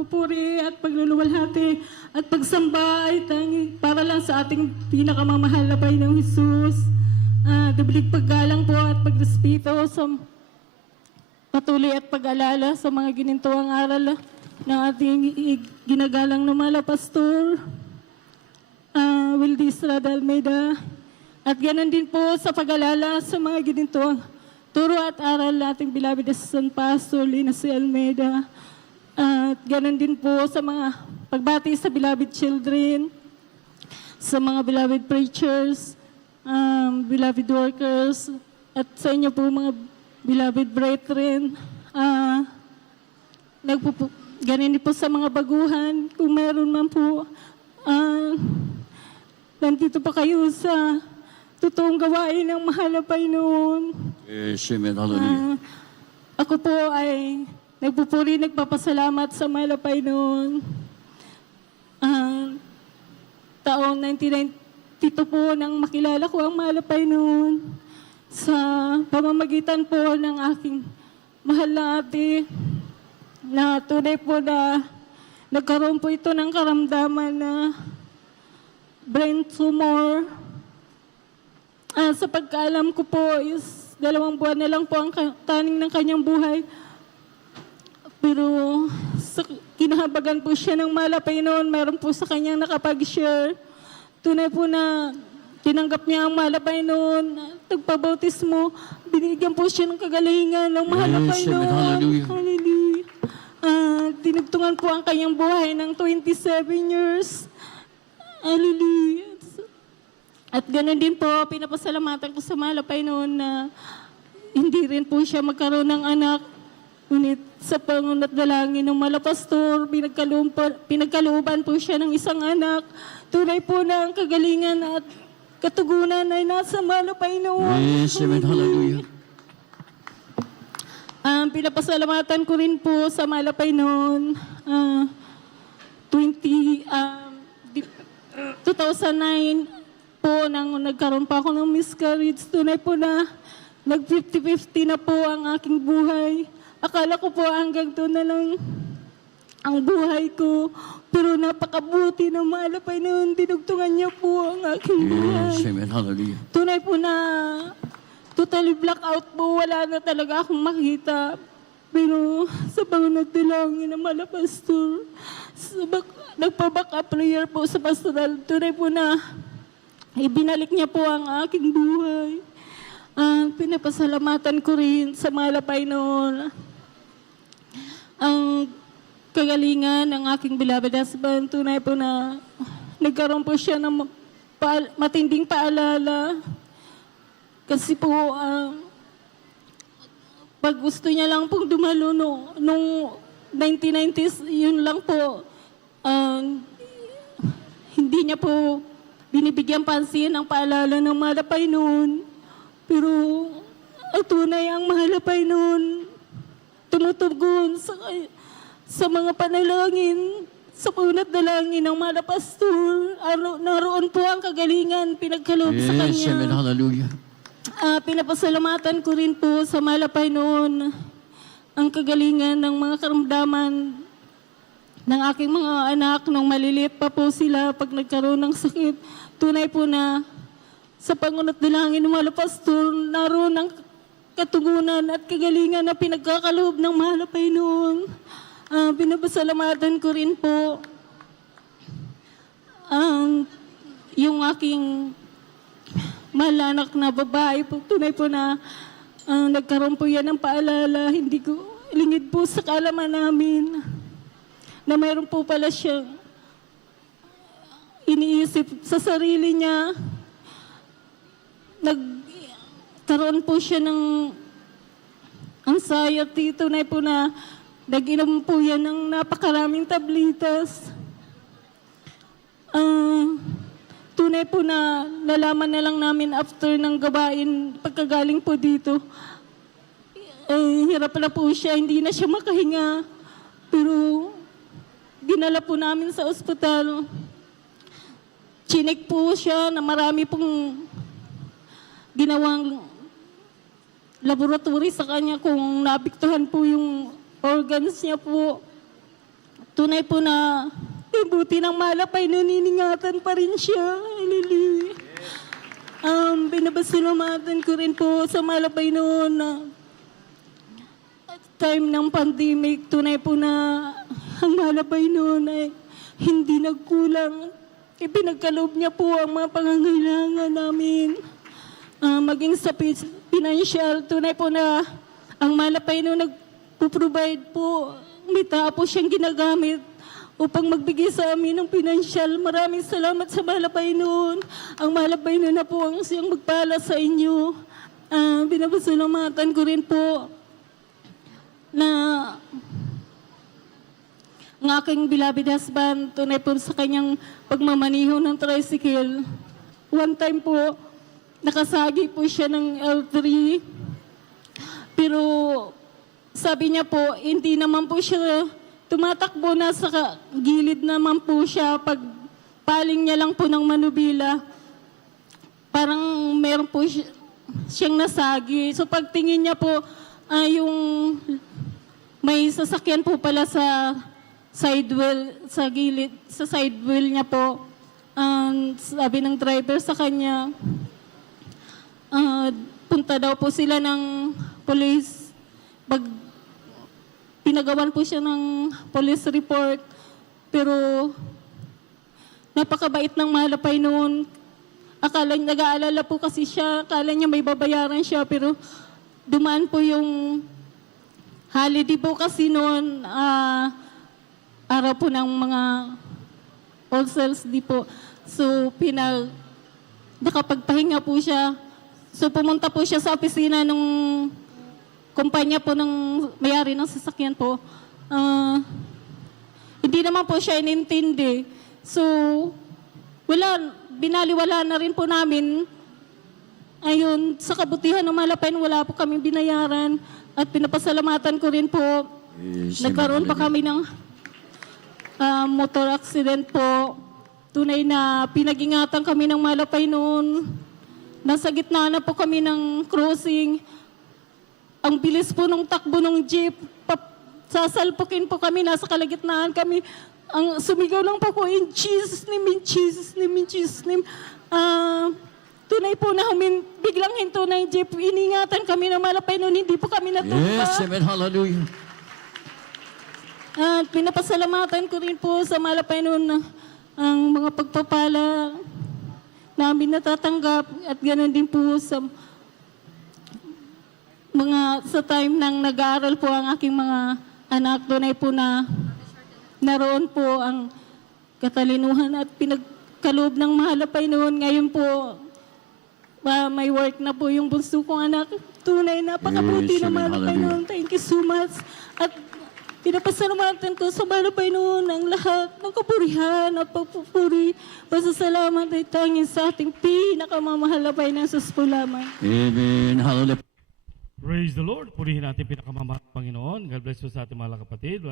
pagpupuri at pagluluwalhati at pagsamba ay tanging para lang sa ating pinakamamahal na Panginoong Hesus. Dabilig paggalang po at pagrespeto sa patuloy at pag-alala sa mga ginintuang aral ng ating ginagalang na mahal na Pastor Wildy Estrada Almeida. At ganoon din po sa pag-alala sa mga ginintuang turo at aral nating beloved Assistant Pastor Lina C. Almeida. At ganoon din po sa mga pagbati sa beloved children, sa mga beloved preachers, beloved workers, at sa inyo po mga beloved brethren. Ganun din po sa mga baguhan, kung meron man po, nandito pa kayo sa totoong gawain ng mahal na Panginoon. Yes, amen. Hallelujah. Ako po ay nagpupuri, nagpapasalamat sa mahal na Panginoon. Taong 1992 po nang makilala ko ang mahal na Panginoon sa pamamagitan po ng aking mahal na ate na tunay po na nagkaroon po ito ng karamdaman na brain tumor. Sa pagkaalam ko po is 2 buwan na lang po ang taning ng kanyang buhay. Pero kinahabagan po siya ng mahal na Panginoon. Meron po sa kanyang nakapag-share. Tunay po na tinanggap niya ang mahal na Panginoon. Nagpabautismo. Binigyan po siya ng kagalingan ng mahal na Panginoon. Hallelujah. Hallelujah. Tinugtungan po ang kanyang buhay ng 27 years. Hallelujah. At ganoon din po, pinapasalamatan ko sa mahal na Panginoon na hindi rin po siya magkaroon ng anak. Ngunit sa pangunat dalangin ng mahal na Pastor, pinagkalooban po siya ng isang anak. Tunay po na ang kagalingan at katugunan ay nasa mahal na Panginoon. Yes, amen. Hallelujah. Pinapasalamatan ko rin po sa mahal na Panginoon. 2009 po nang nagkaroon pa ako ng miscarriage. Tunay po na nag-50-50 na po ang aking buhay. Akala ko po hanggang doon na lang ang buhay ko. Pero napakabuti ng mahal na Panginoon. Dinugtungan niya po ang aking buhay. Yes, amen. Hallelujah. Tunay po na totally blackout po. Wala na talaga akong makita. Pero sa pangunod dalangin ng mahal na Pastor, nagpa-back up prayer po sa pastoral. Tunay po na ibinalik niya po ang aking buhay. Pinapasalamatan ko rin sa mahal na Panginoon ang kagalingan ng aking beloved husband. Tunay po na nagkaroon po siya ng matinding paalala. Kasi po, pag gusto niya lang pong dumalo nung 1990s, yun lang po, hindi niya po binibigyan pansin ang paalala ng mahal na Panginoon. Pero ang tunay ang mahal na Panginoon tumutugon sa mga panalangin, sa punat dalangin ng mahal na Pastor. Naroon po ang kagalingan pinagkaloob sa kanya. Yes, amen. Hallelujah. Pinapasalamatan ko rin po sa mahal na Panginoon ang kagalingan ng mga karamdaman ng aking mga anak nung maliliit pa po sila pag nagkaroon ng sakit. Tunay po na sa pangunat dalangin ng mahal na Pastor, naroon ang katugunan at kagalingan na pinagkakaloob ng mahal na Panginoon. Pinapasalamatan ko rin po yung aking mahal na anak na babae po. Tunay po na nagkaroon po yan ng paalala. Hindi ko lingid po sa kaalaman namin na mayroon po pala siyang iniisip sa sarili niya. Nagkaroon po siya ng anxiety. Tunay po na nag-inom po yan ng napakaraming tablitas. Tunay po na nalaman na lang namin after ng gawain, pagkagaling po dito. Hirap na po siya, hindi na siya makahinga. Pero dinala po namin sa ospital. Chinek po siya na marami pong ginawang laboratory sa kanya kung naapektuhan po yung organs niya po. tunay po na buti ng malapay noon, iningatan pa rin siya. Hallelujah. Binabasalamatan ko rin po sa malapay noon na time ng pandemic, tunay po na ang malapay noon ay hindi nagkulang. Ipinagkaloob niya po ang mga pangangailangan namin. Maging sa financial, tunay po na ang malapay noon nagpo-provide po. May tao po siyang ginagamit upang magbigay sa amin ng financial. Maraming salamat sa malapay noon. Ang malapay noon na po ang siyang magpala sa inyo. Binabasalamatan ko rin po na ang aking beloved husband, tunay po sa kanyang pagmamaniho ng tricycle. One time po, nakasagi po siya ng L3. Pero sabi niya po, hindi naman po siya tumatakbo, na sa gilid naman po siya. Pag paling niya lang po ng manubila, parang meron po siyang nasagi. So pagtingin niya po, yung may sasakyan po pala sa side wheel, sa gilid, sa side wheel niya po. Sabi ng driver sa kanya, punta daw po sila ng police. Pinagawan po siya ng police report. Pero napakabait ng malapay noon. Akala niya, nag-aalala po kasi siya, akala niya may babayaran siya, pero dumaan po yung holiday po kasi noon, araw po ng mga All Souls Day po. So, nakapagpahinga po siya. So, pumunta po siya sa opisina ng kumpanya po ng may-ari ng sasakyan po. Hindi naman po siya inintindi. So, binaliwala na rin po namin. Ayun, sa kabutihan ng malapay, wala po kami binayaran. At pinapasalamatan ko rin po. Nagkaroon pa kami ng motor accident po. Tunay na pinag-ingatan kami ng malapay noon. Nasa gitna na po kami ng crossing. Ang bilis po nung takbo ng jeep. Sasalpukin po kami, nasa kalagitnaan kami. Ang sumigaw lang po ko, in Jesus name, in Jesus name, in Jesus name. Tunay po na biglang hinto na yung jeep. Iningatan kami ng malapay noon, hindi po kami natumba. Yes, amen, hallelujah. At pinapasalamatan ko rin po sa malapay noon na ang mga pagpapala namin natatanggap, at ganoon din po sa time nang nag-aaral po ang aking mga anak. Tunay po na naroon po ang katalinuhan at pinagkaloob ng malapay noon. Ngayon po, may work na po yung bunso kong anak. Tunay, napakabuti Yes, na amen. malapay Hallelujah. noon. Thank you so much. At pinapasalamatan ko sa malapay noon ang lahat ng kapurihan at pagpupuri. Pasasalamat ay tanging sa ating pinakamamahal na Panginoon Sus po lamang. Amen, hallelujah. Praise the Lord. Purihin natin pinakamamahal Panginoon. God bless you sa ating mga kapatid.